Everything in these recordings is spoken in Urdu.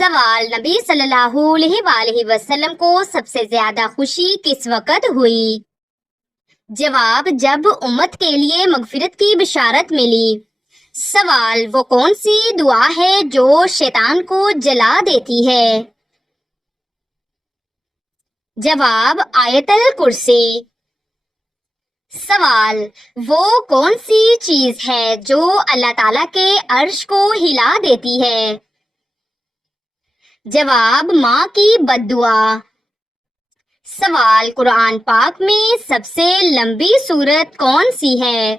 سوال: نبی صلی اللہ علیہ وآلہ وسلم کو سب سے زیادہ خوشی کس وقت ہوئی؟ جواب: جب امت کے لیے مغفرت کی بشارت ملی۔ سوال: وہ کون سی دعا ہے جو شیطان کو جلا دیتی ہے؟ جواب: آیت الکرسی۔ سوال: وہ کون سی چیز ہے جو اللہ تعالیٰ کے عرش کو ہلا دیتی ہے؟ جواب: ماں کی بد دعا۔ سوال: قرآن پاک میں سب سے لمبی سورت کون سی ہے؟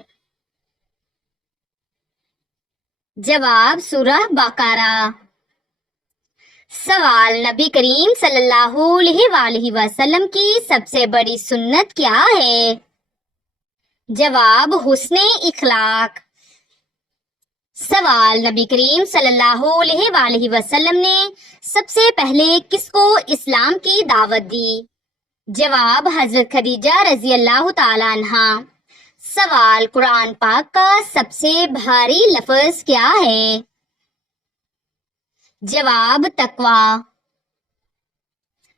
جواب: سورہ بقرہ۔ سوال: نبی کریم صلی اللہ علیہ وآلہ وسلم کی سب سے بڑی سنت کیا ہے؟ جواب: حسن اخلاق۔ سوال: نبی کریم صلی اللہ علیہ وآلہ وسلم نے سب سے پہلے کس کو اسلام کی دعوت دی؟ جواب: حضرت خدیجہ رضی اللہ تعالی عنہا۔ سوال: قرآن پاک کا سب سے بھاری لفظ کیا ہے؟ جواب: تقویٰ۔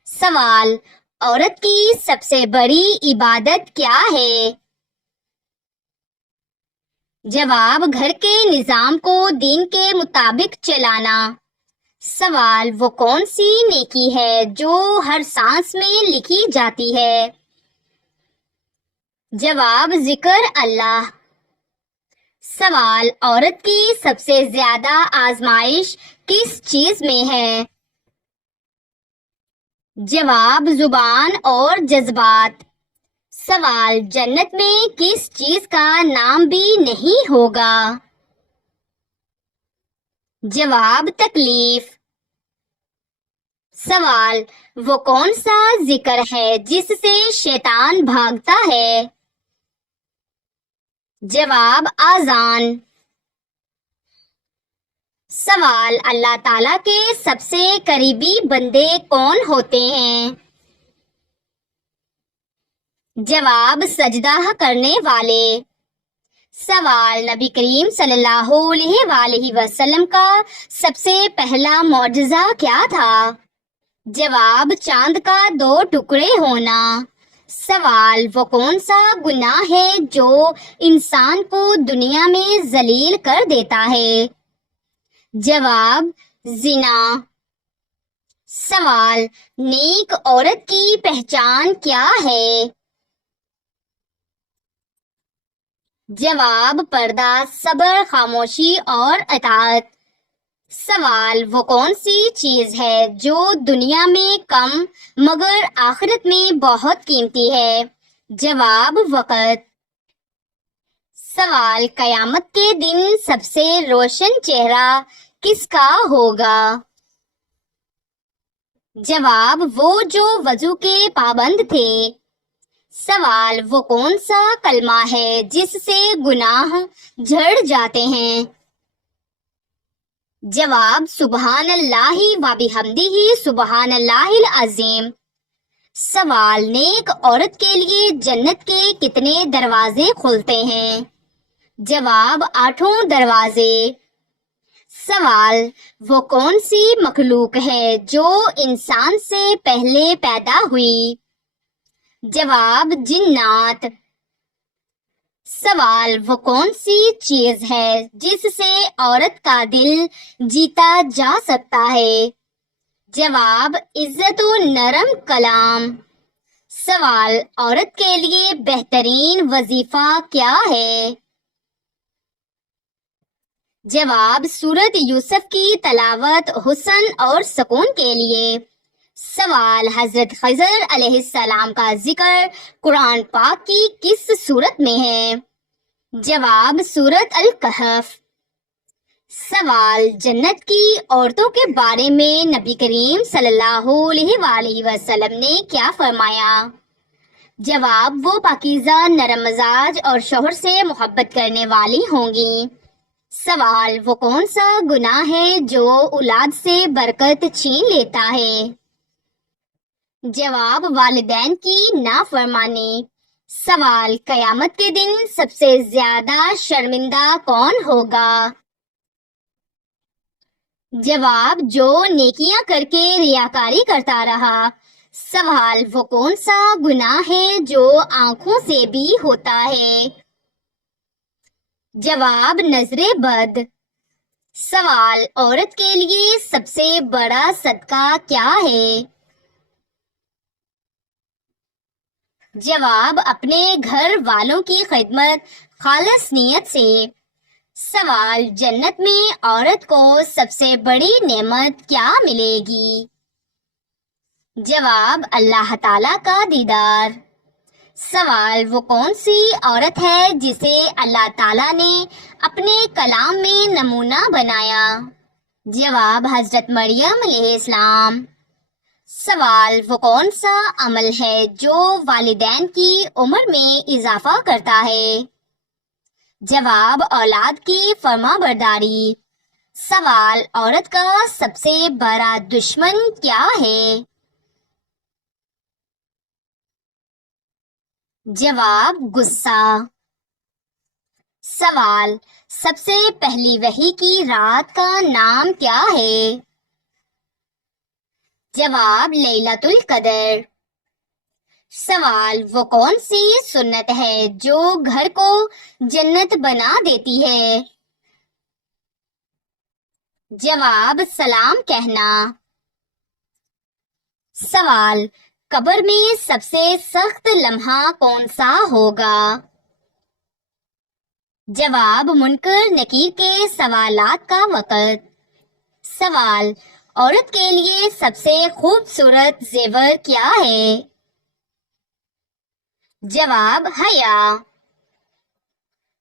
سوال: عورت کی سب سے بڑی عبادت کیا ہے؟ جواب: گھر کے نظام کو دین کے مطابق چلانا۔ سوال: وہ کون سی نیکی ہے جو ہر سانس میں لکھی جاتی ہے؟ جواب: ذکر اللہ۔ سوال: عورت کی سب سے زیادہ آزمائش کس چیز میں ہے؟ جواب: زبان اور جذبات۔ سوال: جنت میں کس چیز کا نام بھی نہیں ہوگا؟ جواب: تکلیف۔ سوال: وہ کون سا ذکر ہے جس سے شیطان بھاگتا ہے؟ جواب: اذان۔ سوال: اللہ تعالیٰ کے سب سے قریبی بندے کون ہوتے ہیں؟ جواب: سجدہ کرنے والے۔ سوال: نبی کریم صلی اللہ علیہ وآلہ وسلم کا سب سے پہلا معجزہ کیا تھا؟ جواب: چاند کا 2 ٹکڑے ہونا۔ سوال: وہ کون سا گناہ ہے جو انسان کو دنیا میں ذلیل کر دیتا ہے؟ جواب: زنا۔ سوال: نیک عورت کی پہچان کیا ہے؟ جواب: پردہ، صبر، خاموشی اور اطاعت۔ سوال: وہ کون سی چیز ہے جو دنیا میں کم مگر آخرت میں بہت قیمتی ہے؟ جواب: وقت۔ سوال: قیامت کے دن سب سے روشن چہرہ کس کا ہوگا؟ جواب: وہ جو وضو کے پابند تھے۔ سوال: وہ کون سا کلمہ ہے جس سے گناہ جھڑ جاتے ہیں؟ جواب: سبحان اللہ و بحمدہ سبحان اللہ العظیم۔ سوال: نیک عورت کے لیے جنت کے کتنے دروازے کھلتے ہیں؟ جواب: 8 دروازے۔ سوال: وہ کون سی مخلوق ہے جو انسان سے پہلے پیدا ہوئی؟ جواب: جنات۔ سوال: وہ کون سی چیز ہے جس سے عورت کا دل جیتا جا سکتا ہے؟ جواب: عزت و نرم کلام۔ سوال: عورت کے لیے بہترین وظیفہ کیا ہے؟ جواب: سورۃ یوسف کی تلاوت حسن اور سکون کے لیے۔ سوال: حضرت خضر علیہ السلام کا ذکر قرآن پاک کی کس سورت میں ہے؟ جواب: سورۃ الکہف۔ سوال: جنت کی عورتوں کے بارے میں نبی کریم صلی اللہ علیہ وآلہ وسلم نے کیا فرمایا؟ جواب: وہ پاکیزہ، نرم مزاج اور شوہر سے محبت کرنے والی ہوں گی۔ سوال: وہ کون سا گناہ ہے جو اولاد سے برکت چھین لیتا ہے؟ جواب: والدین کی نافرمانی۔ سوال: قیامت کے دن سب سے زیادہ شرمندہ کون ہوگا؟ جواب جو نیکیاں کر کے ریاکاری کرتا رہا۔ سوال وہ کون سا گناہ ہے جو آنکھوں سے بھی ہوتا ہے؟ جواب نظر بد۔ سوال عورت کے لیے سب سے بڑا صدقہ کیا ہے؟ جواب اپنے گھر والوں کی خدمت خالص نیت سے۔ سوال جنت میں عورت کو سب سے بڑی نعمت کیا ملے گی؟ جواب اللہ تعالیٰ کا دیدار۔ سوال وہ کون سی عورت ہے جسے اللہ تعالیٰ نے اپنے کلام میں نمونہ بنایا؟ جواب حضرت مریم علیہ السلام۔ سوال وہ کون سا عمل ہے جو والدین کی عمر میں اضافہ کرتا ہے؟ جواب اولاد کی فرما برداری۔ سوال عورت کا سب سے بڑا دشمن کیا ہے؟ جواب غصہ۔ سوال سب سے پہلی وحی کی رات کا نام کیا ہے؟ جواب لیلۃ القدر۔ سوال وہ کون سی سنت ہے جو گھر کو جنت بنا دیتی ہے؟ جواب سلام کہنا۔ سوال قبر میں سب سے سخت لمحہ کون سا ہوگا؟ جواب منکر نکیر کے سوالات کا وقت۔ سوال عورت کے لیے سب سے خوبصورت زیور کیا ہے؟ جواب حیا۔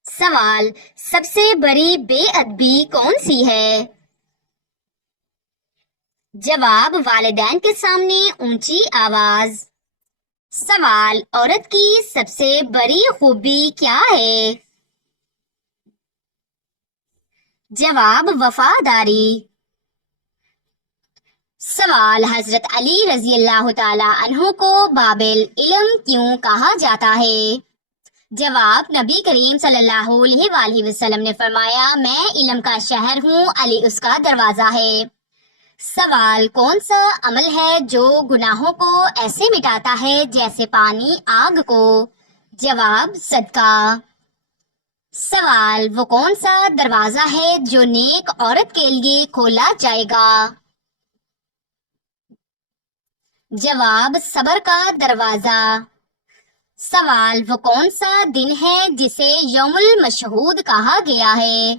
سوال سب سے بڑی بے ادبی کون سی ہے؟ جواب والدین کے سامنے اونچی آواز۔ سوال عورت کی سب سے بڑی خوبی کیا ہے؟ جواب وفاداری۔ سوال حضرت علی رضی اللہ تعالی عنہ کو بابل علم کیوں کہا جاتا ہے؟ جواب نبی کریم صلی اللہ علیہ وآلہ وسلم نے فرمایا میں علم کا شہر ہوں، علی اس کا دروازہ ہے۔ سوال کون سا عمل ہے جو گناہوں کو ایسے مٹاتا ہے جیسے پانی آگ کو؟ جواب صدقہ۔ سوال وہ کون سا دروازہ ہے جو نیک عورت کے لیے کھولا جائے گا؟ جواب صبر کا دروازہ۔ سوال وہ کون سا دن ہے جسے یوم المشہود کہا گیا ہے؟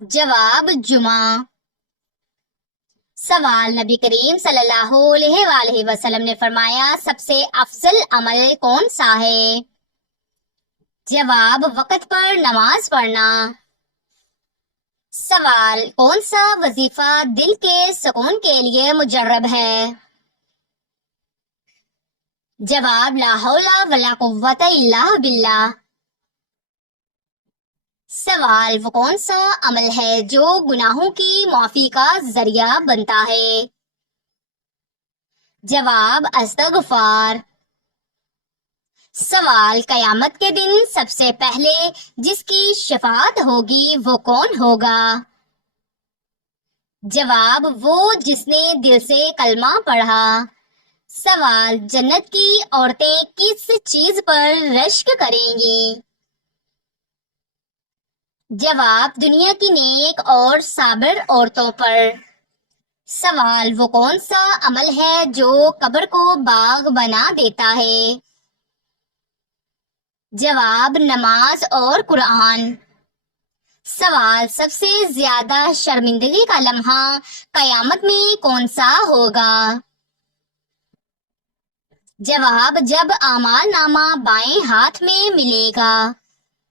جواب جمعہ۔ سوال نبی کریم صلی اللہ علیہ وآلہ وسلم نے فرمایا سب سے افضل عمل کون سا ہے؟ جواب وقت پر نماز پڑھنا۔ سوال کون سا وظیفہ دل کے سکون کے لیے مجرب ہے؟ جواب لا حول ولا قوت الا باللہ۔ سوال وہ کون سا عمل ہے جو گناہوں کی معافی کا ذریعہ بنتا ہے؟ جواب استغفار۔ سوال قیامت کے دن سب سے پہلے جس کی شفاعت ہوگی وہ کون ہوگا؟ جواب وہ جس نے دل سے کلمہ پڑھا۔ سوال جنت کی عورتیں کس چیز پر رشک کریں گی؟ جواب دنیا کی نیک اور صابر عورتوں پر۔ سوال وہ کون سا عمل ہے جو قبر کو باغ بنا دیتا ہے؟ جواب نماز اور قرآن۔ سوال سب سے زیادہ شرمندگی کا لمحہ قیامت میں کون سا ہوگا؟ جواب جب اعمال نامہ بائیں ہاتھ میں ملے گا۔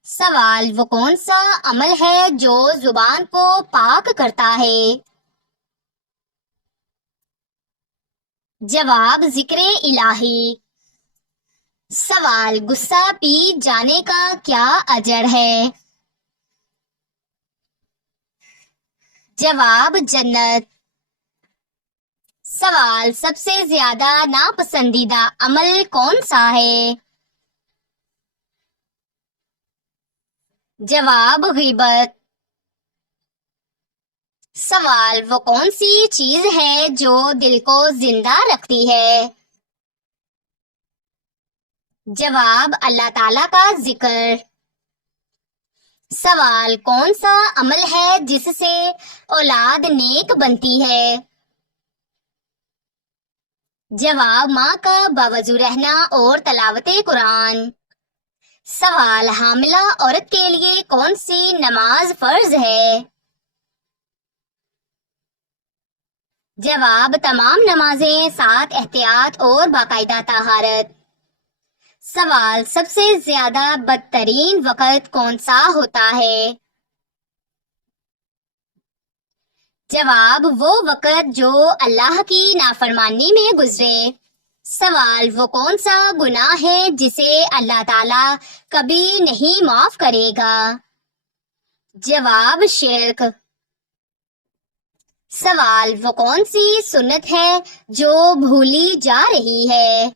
سوال وہ کون سا عمل ہے جو زبان کو پاک کرتا ہے؟ جواب ذکر الہی۔ سوال غصہ پی جانے کا کیا اجر ہے؟ جواب جنت۔ سوال سب سے زیادہ ناپسندیدہ عمل کون سا ہے؟ جواب غیبت۔ سوال: وہ کون سی چیز ہے جو دل کو زندہ رکھتی ہے؟ جواب: اللہ تعالیٰ کا ذکر۔ سوال: کون سا عمل ہے جس سے اولاد نیک بنتی ہے؟ جواب: ماں کا باوضو رہنا اور تلاوت قرآن۔ سوال: حاملہ عورت کے لیے کون سی نماز فرض ہے؟ جواب: تمام نمازیں، ساتھ احتیاط اور باقاعدہ طہارت۔ سوال: سب سے زیادہ بدترین وقت کون سا ہوتا ہے؟ جواب: وہ وقت جو اللہ کی نافرمانی میں گزرے۔ سوال: وہ کون سا گناہ ہے جسے اللہ تعالیٰ کبھی نہیں معاف کرے گا؟ جواب: شرک۔ سوال: وہ کون سی سنت ہے جو بھولی جا رہی ہے؟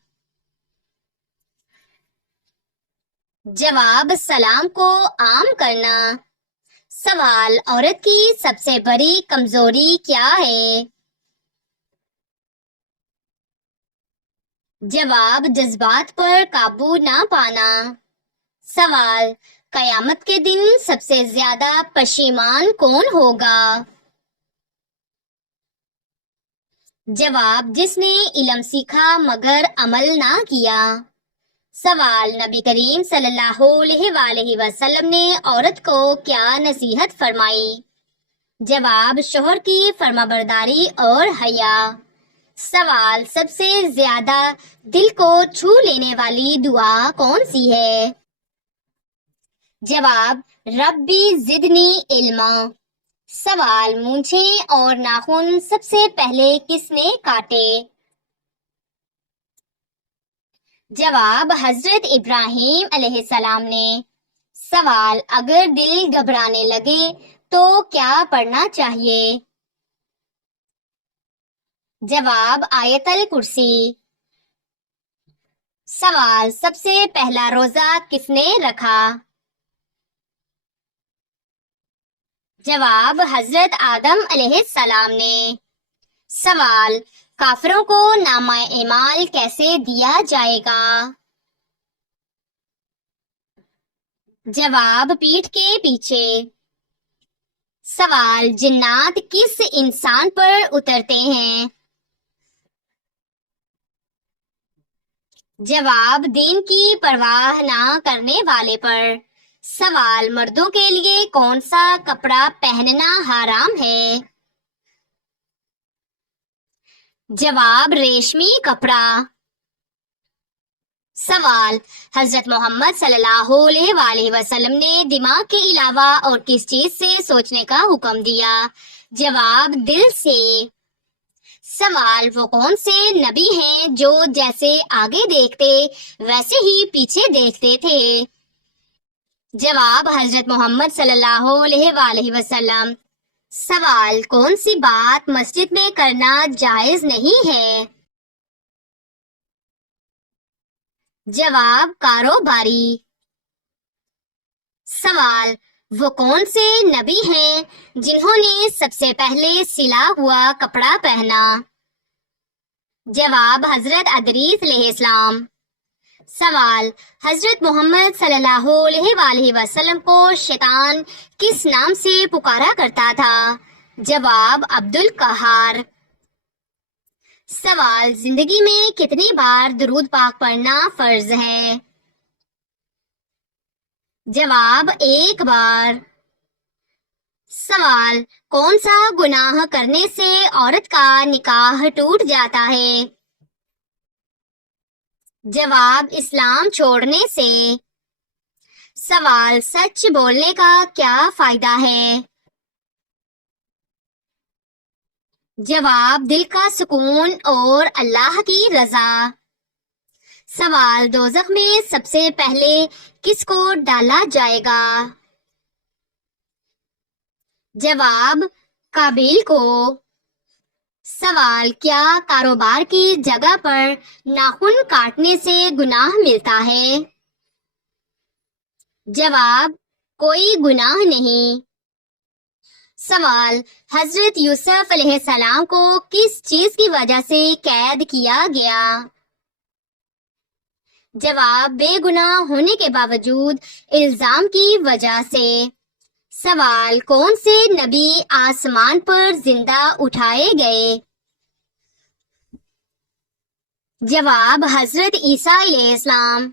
جواب: سلام کو عام کرنا۔ سوال: عورت کی سب سے بڑی کمزوری کیا ہے؟ جواب: جذبات پر قابو نہ پانا۔ سوال: قیامت کے دن سب سے زیادہ پشیمان کون ہوگا؟ جواب: جس نے علم سیکھا مگر عمل نہ کیا۔ سوال: نبی کریم صلی اللہ علیہ وآلہ وسلم نے عورت کو کیا نصیحت فرمائی؟ جواب: شوہر کی فرمانبرداری اور حیا۔ سوال: سب سے زیادہ دل کو چھو لینے والی دعا کون سی ہے؟ جواب: ربی زدنی علما۔ سوال: مونچھیں اور ناخن سب سے پہلے کس نے کاٹے؟ جواب: حضرت ابراہیم علیہ السلام نے۔ سوال: اگر دل گھبرانے لگے تو کیا پڑھنا چاہیے؟ جواب: آیت الکرسی۔ سوال: سب سے پہلا روزہ کس نے رکھا؟ جواب: حضرت آدم علیہ السلام نے۔ سوال: کافروں کو نامہ اعمال کیسے دیا جائے گا؟ جواب: پیٹھ کے پیچھے۔ سوال: جنات کس انسان پر اترتے ہیں؟ جواب: دین کی پرواہ نہ کرنے والے پر۔ سوال: مردوں کے لیے کون سا کپڑا پہننا حرام ہے؟ جواب: ریشمی کپڑا۔ سوال: حضرت محمد صلی اللہ علیہ وآلہ وسلم نے دماغ کے علاوہ اور کس چیز سے سوچنے کا حکم دیا؟ جواب: دل سے۔ سوال: وہ کون سے نبی ہیں جو جیسے آگے دیکھتے ویسے ہی پیچھے دیکھتے تھے؟ جواب: حضرت محمد صلی اللہ علیہ وآلہ وسلم۔ سوال: کون سی بات مسجد میں کرنا جائز نہیں ہے؟ جواب: کاروباری۔ سوال: وہ کون سے نبی ہیں جنہوں نے سب سے پہلے سلا ہوا کپڑا پہنا؟ جواب: حضرت ادریس علیہ السلام۔ سوال: حضرت محمد صلی اللہ علیہ وآلہ وسلم کو شیطان کس نام سے پکارا کرتا تھا؟ جواب: عبد القہار۔ سوال: زندگی میں کتنی بار درود پاک پڑھنا فرض ہے؟ جواب: ایک بار۔ سوال: کون سا گناہ کرنے سے عورت کا نکاح ٹوٹ جاتا ہے؟ جواب: اسلام چھوڑنے سے۔ سوال: سچ بولنے کا کیا فائدہ ہے؟ جواب: دل کا سکون اور اللہ کی رضا۔ سوال: دوزخ میں سب سے پہلے کس کو ڈالا جائے گا؟ جواب: قابیل کو۔ سوال: کیا کاروبار کی جگہ پر ناخن کاٹنے سے گناہ ملتا ہے؟ جواب: کوئی گناہ نہیں۔ سوال، حضرت یوسف علیہ السلام کو کس چیز کی وجہ سے قید کیا گیا؟ جواب، بے گناہ ہونے کے باوجود الزام کی وجہ سے۔ سوال، کون سے نبی آسمان پر زندہ اٹھائے گئے؟ جواب، حضرت عیسیٰ علیہ السلام۔